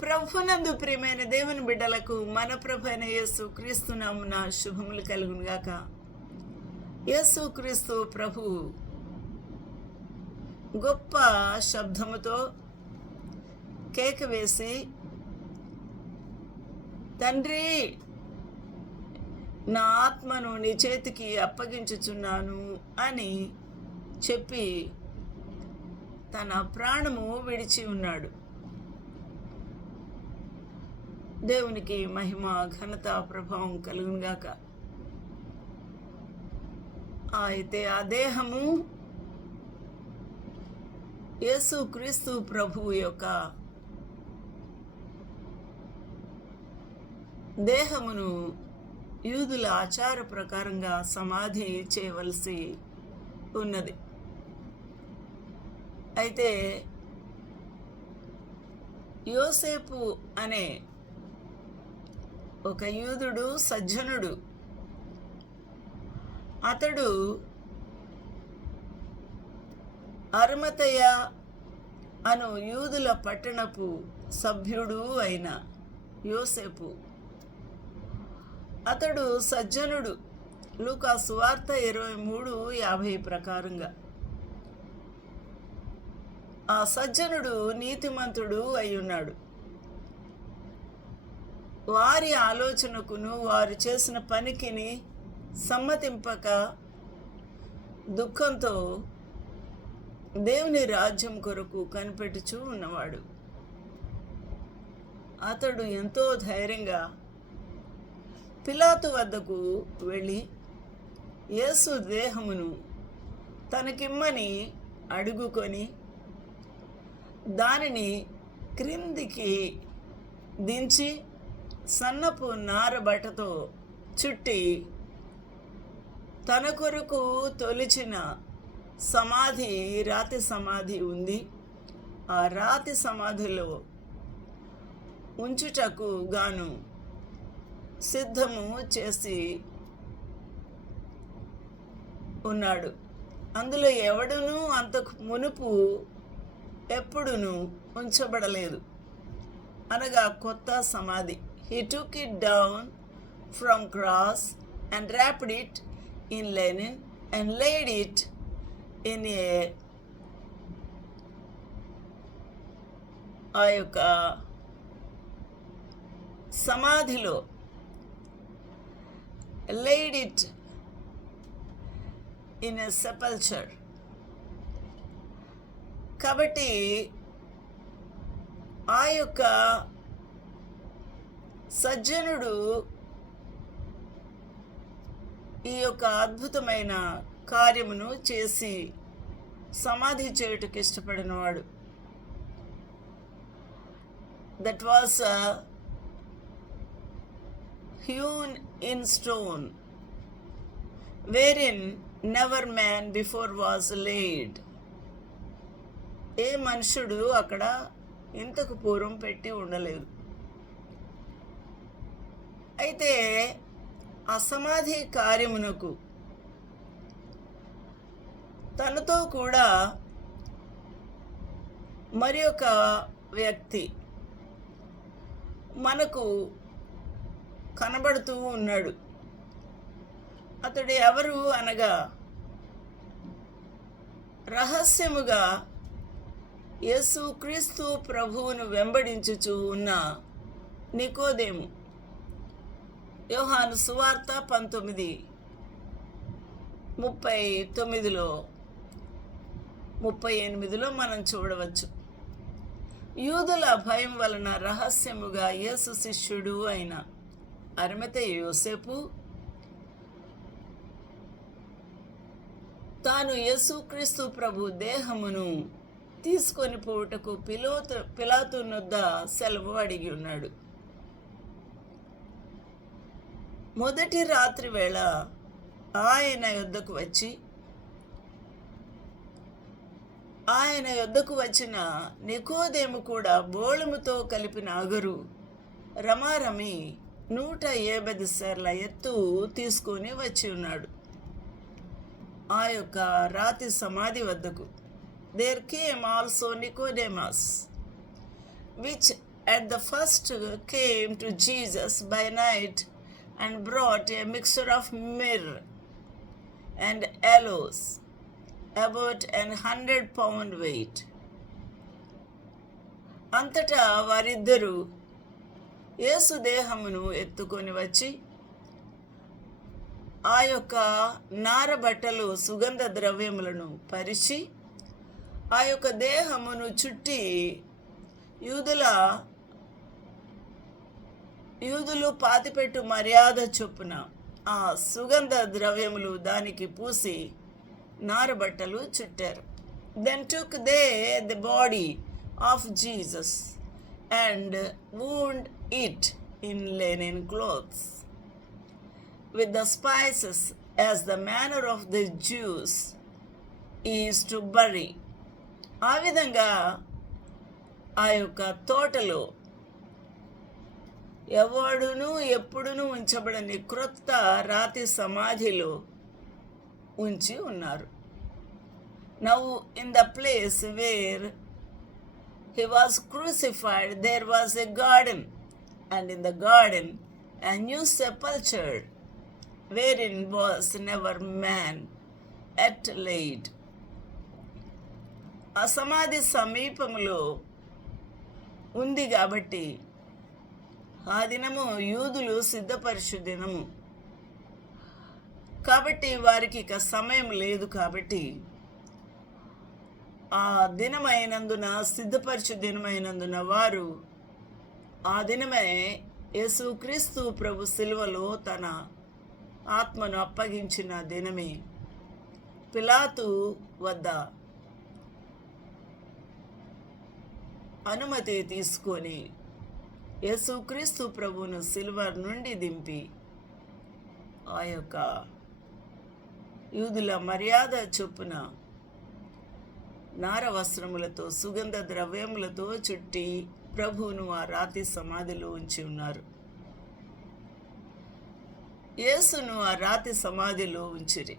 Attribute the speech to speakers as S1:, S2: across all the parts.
S1: ప్రభునందు ప్రియమైన దేవుని బిడ్డలకు మన ప్రభు అయిన యేసు క్రీస్తు నామున శుభములు కలుగునుగాక యేసు క్రీస్తు ప్రభు గొప్ప శబ్దముతో కేక వేసి తండ్రి నా ఆత్మను నీ చేతికి అప్పగించుచున్నాను అని చెప్పి తన ప్రాణము విడిచి ఉన్నాడు. దేవునికి మహిమ ఘనత ప్రభావం కలుగునుగాక అయితే ఆ దేహము యేసు క్రీస్తు ప్రభువు యొక్క దేహమును యూదుల ఆచార ప్రకారంగా సమాధి చేయవలసి ఉన్నది. అయితే యోసేపు అనే ఒక యూదుడు సజ్జనుడు. అతడు అరుమతయ అను యూదుల పట్టణపు సభ్యుడు అయిన యోసేపు. అతడు సజ్జనుడు. లూకా సువార్త ఇరవై మూడు యాభై ప్రకారంగా. ఆ సజ్జనుడు నీతిమంతుడు అయి ఉన్నాడు వారి ఆలోచనకును వారు చేసిన పనికిని సమ్మతింపక దుఃఖంతో దేవుని రాజ్యం కొరకు కనిపెట్టుచూ ఉన్నవాడు. అతడు ఎంతో ధైర్యంగా పిలాతు వద్దకు వెళ్ళి యేసు దేహమును తనకిమ్మని అడుగుకొని దానిని క్రిందికి దించి సన్నపు నారబట్టతో చుట్టి తన కొరకు తొలిచిన సమాధి రాతి సమాధి ఉంది. ఆ రాతి సమాధిలో ఉంచుటకు గాను సిద్ధము చేసి ఉన్నాడు. అందులో ఎవడునూ అంతకు మునుపు ఎప్పుడును ఉంచబడలేదు. అనగా కొత్త సమాధి. he took it down from cross and wrapped it in linen and laid it in a ఆ యొక్క సమాధిలో laid it in a sepulchre కాబట్టి ఆ యొక్క సజ్జనుడు ఈ యొక్క అద్భుతమైన కార్యమును చేసి సమాధి చేయుటకు ఇష్టపడినవాడు. That was hewn in stone where in never man before was laid ఏ మనుషుడు అక్కడ ఇంతకు పూర్వం పెట్టి ఉండలేదు. అయితే అసమాధి కార్యమునకు తనతో కూడా మరి ఒక వ్యక్తి మనకు కనబడుతూ ఉన్నాడు. అతడు ఎవరు అనగా రహస్యముగా యేసుక్రీస్తు ప్రభువును వెంబడించుచు ఉన్న నికోదేము. యోహాను సువార్త పంతొమ్మిది. ముప్పై తొమ్మిదిలో ముప్పై ఎనిమిదిలో మనం చూడవచ్చు. యూదుల భయం వలన రహస్యముగా యేసు శిష్యుడు అయిన అరిమిత యోసేపు తాను యేసుక్రీస్తు ప్రభు దేహమును తీసుకొని పోవుటకు పిలోతు పిలాతునొద్ద సెలవు అడిగి ఉన్నాడు. మొదటి రాత్రి వేళ ఆయన యొద్దకు వచ్చి ఆయన యొద్దకు వచ్చిన నికోదేము కూడా బోళముతో కలిపిన అగరు రమారమి నూట ఏబది సార్ల ఎత్తు తీసుకొని వచ్చి ఉన్నాడు. ఆ యొక్క రాతి సమాధి వద్దకు. There came also Nicodemus which at the first came to Jesus by night and brought a mixture of myrrh and aloes, about an hundred pound weight. అంతటా వారిద్దరూ యేసు దేహమును ఎత్తుకొని వచ్చి ఆ యొక్క నార బట్టలు సుగంధ ద్రవ్యములను పరిచి ఆ యొక్క దేహమును చుట్టి యూదుల యూదులు పాతిపెట్టు మర్యాద చొప్పున ఆ సుగంధ ద్రవ్యములు దానికి పూసి నారబట్టలు చుట్టారు. Then took they the body of Jesus and wound it in linen clothes with the spices as the manner of the Jews is to bury ఆ విధంగా ఆ యొక్క తోటలో ఎవడును ఎప్పుడును ఉంచబడని క్రొత్త రాతి సమాధిలో ఉంచి ఉన్నారు. Now in the place where he was crucified there was a garden and in the garden and new sepulchred where in was never man yet laid ఆ సమాధి సమీపంలో ఉంది కాబట్టి ఆ దినము యూదులు సిద్ధపరచు దినము. కాబట్టి వారికి ఇక సమయం లేదు కాబట్టి ఆ దినమైనందున సిద్ధపరచు దినమైనందున వారు ఆ దినమే యేసుక్రీస్తు ప్రభు శిల్వలో తన ఆత్మను అప్పగించిన దినమే. పిలాతు వద్ద అనుమతి తీసుకొని యేసుక్రీస్తు ప్రభువును సిల్వర్ నుండి దింపి ఆ యొక్క యూదుల మర్యాద చొప్పున నార వస్త్రములతో సుగంధ ద్రవ్యములతో చుట్టి ప్రభువును ఆ రాతి సమాధిలో ఉంచి ఉన్నారు. యేసును ఆ రాతి సమాధిలో ఉంచిరి.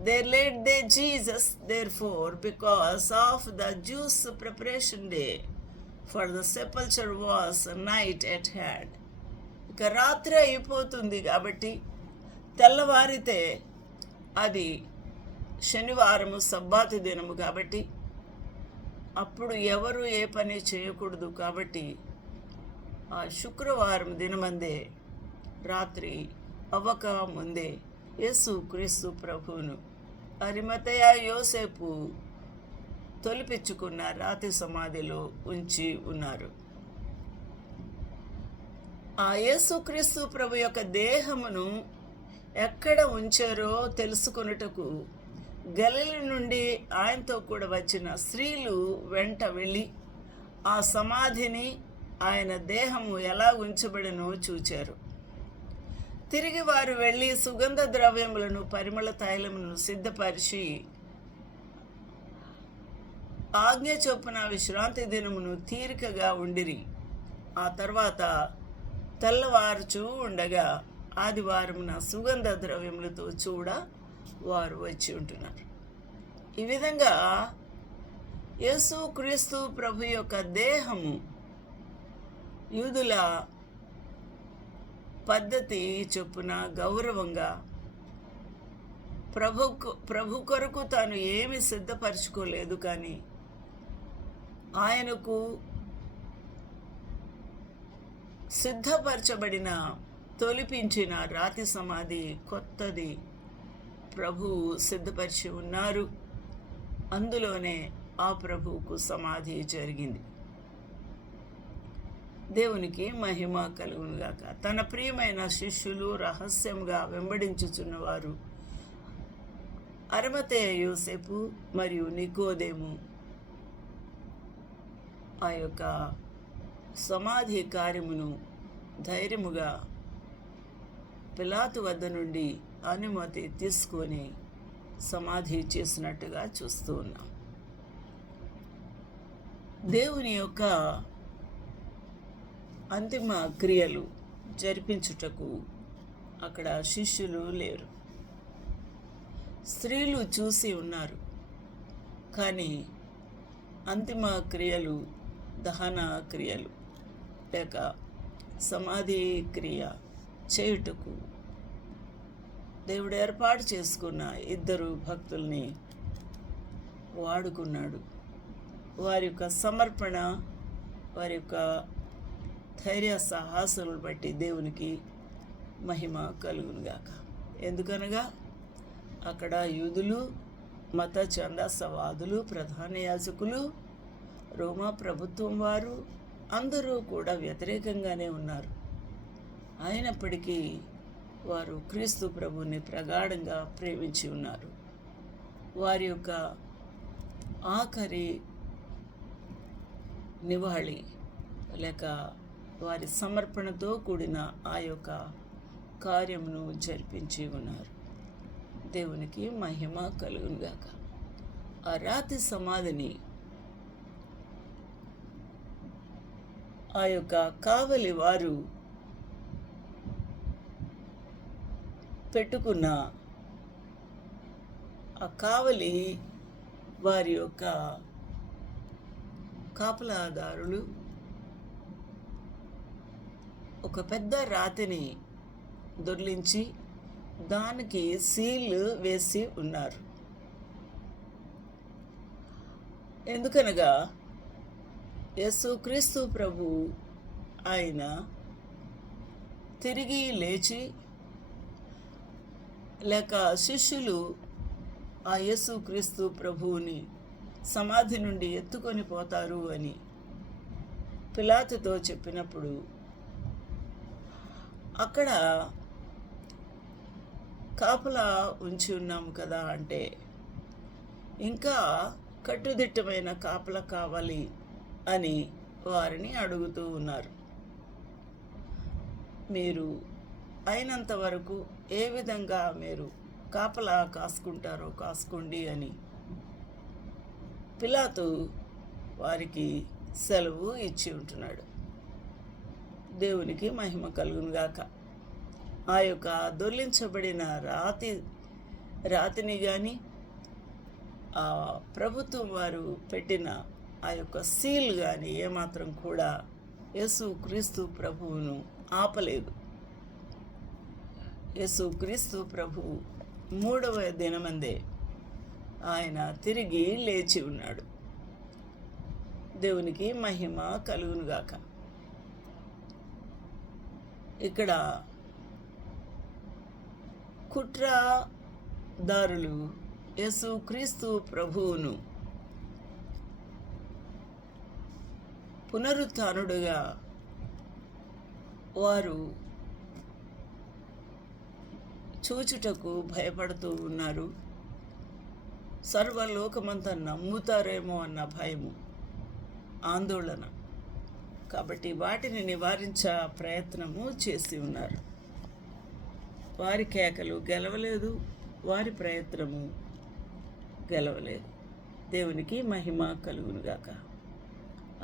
S1: There laid they Jesus therefore because of the Jews' preparation day for the sepulchre was nigh at hand ఇక రాత్రి అయిపోతుంది కాబట్టి తెల్లవారితే అది శనివారము సబ్బాతి దినము కాబట్టి అప్పుడు ఎవరు ఏ పని చేయకూడదు కాబట్టి ఆ శుక్రవారం దినమందే రాత్రి అవ్వక ముందే యేసు క్రీస్తు ప్రభువును. అరిమతయ యోసేపు తొలిపించుకున్న రాతి సమాధిలో ఉంచి ఉన్నారు. ఆ యేసుక్రీస్తు ప్రభు యొక్క దేహమును ఎక్కడ ఉంచారో తెలుసుకొనుటకు గలిల నుండి ఆయనతో కూడా వచ్చిన స్త్రీలు వెంట వెళ్ళి ఆ సమాధిని ఆయన దేహము ఎలా ఉంచబడినో చూచారు. తిరిగి వారు వెళ్ళి సుగంధ ద్రవ్యములను పరిమళ తైలమును సిద్ధపరిచి ఆజ్ఞ చొప్పున విశ్రాంతి దినమును తీరికగా ఉండిరి. ఆ తర్వాత తెల్లవారుచూ ఉండగా ఆదివారమున సుగంధ ద్రవ్యములతో చూడ వారు వచ్చి ఉంటున్నారు. ఈ విధంగా యేసు క్రీస్తు ప్రభు యొక్క దేహము యూదుల పద్ధతి చొప్పున గౌరవంగా ప్రభు ప్రభు కొరకు తాను ఏమి సిద్ధపరచుకోలేదు కానీ ఆయనకు సిద్ధపరచబడిన తొలిపించిన రాతి సమాధి కొత్తది. ప్రభు సిద్ధపరిచి ఉన్నారు. అందులోనే ఆ ప్రభువుకు సమాధి జరిగింది. దేవునికి మహిమ కలుగునుగాక. తన ప్రియమైన శిష్యులు రహస్యంగా వెంబడించుచున్నవారు అరమతే యోసేపు మరియు నికోదేము ఆ యొక్క సమాధి కార్యమును ధైర్యముగా పిలాతు వద్ద నుండి అనుమతి తీసుకొని సమాధి చేసినట్టుగా చూస్తూ ఉన్నాం. దేవుని యొక్క అంతిమ క్రియలు జరిపించుటకు అక్కడ శిష్యులు లేరు. స్త్రీలు చూసి ఉన్నారు. కానీ అంతిమ క్రియలు దహన క్రియలు లేక సమాధి క్రియ చేయుటకు దేవుడు ఏర్పాటు చేసుకున్న ఇద్దరు భక్తుల్ని వాడుకున్నాడు. వారి యొక్క సమర్పణ వారి యొక్క ధైర్య సాహసాలను బట్టి దేవునికి మహిమ కలుగునుగాక ఎందుకనగా అక్కడ యూదులు మత ఛందసవాదులు ప్రధాన యాజకులు రోమా ప్రభుత్వం వారు అందరూ కూడా వ్యతిరేకంగానే ఉన్నారు. అయినప్పటికీ వారు క్రీస్తు ప్రభుని ప్రగాఢంగా ప్రేమించి ఉన్నారు. వారి యొక్క ఆఖరి నివాళి లేక వారి సమర్పణతో కూడిన ఆ యొక్క కార్యమును జరిపించి ఉన్నారు. దేవునికి మహిమ కలుగునుగాక. ఆ రాతి సమాధిని ఆ యొక్క కావలి వారు పెట్టుకున్న ఆ కావలి వారి యొక్క కాపలాదారులు ఒక పెద్ద రాతిని దొర్లించి దానికి సీల్ వేసి ఉన్నారు. ఎందుకనగా యేసుక్రీస్తు ప్రభు ఆయన తిరిగి లేచి లేక శిష్యులు ఆ యేసుక్రీస్తు ప్రభువుని సమాధి నుండి ఎత్తుకొని పోతారు అని పిలాతుతో చెప్పినప్పుడు అక్కడ కాపలా ఉంచి ఉన్నాము కదా అంటే ఇంకా కట్టుదిట్టమైన కాపల కావాలి. అని వారిని అడుగుతూ ఉన్నారు. మీరు అయినంత వరకు ఏ విధంగా మీరు కాపలా కాసుకుంటారో కాసుకోండి అని పిలాతు వారికి సెలవు ఇచ్చి ఉంటున్నాడు. దేవునికి మహిమ కలుగునుగాక ఆ యొక్క దొర్లించబడిన రాతి రాతిని కానీ ఆ ప్రభుత్వం వారు పెట్టిన ఆ యొక్క సీల్ కానీ ఏమాత్రం కూడా యేసు క్రీస్తు ప్రభువును ఆపలేదు. యేసు క్రీస్తు ప్రభువు మూడవ దినమందే ఆయన తిరిగి లేచి ఉన్నాడు. దేవునికి మహిమ కలుగునుగాక ఇక్కడ కుట్రదారులు యేసు క్రీస్తు ప్రభువును పునరుత్నుడుగా వారు చూచుటకు భయపడుతూ ఉన్నారు. సర్వలోకమంతా నమ్ముతారేమో అన్న భయము ఆందోళన. కాబట్టి వాటిని నివారించే ప్రయత్నము చేసి ఉన్నారు. వారి కేకలు గెలవలేదు వారి ప్రయత్నము గెలవలేదు. దేవునికి మహిమ కలుగునుగాక.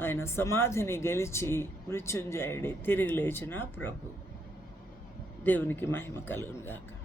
S1: ఆయన సమాధిని గెలిచి మృత్యుంజయుడి తిరిగి లేచిన ప్రభు. దేవునికి మహిమ కలుగునుగాక.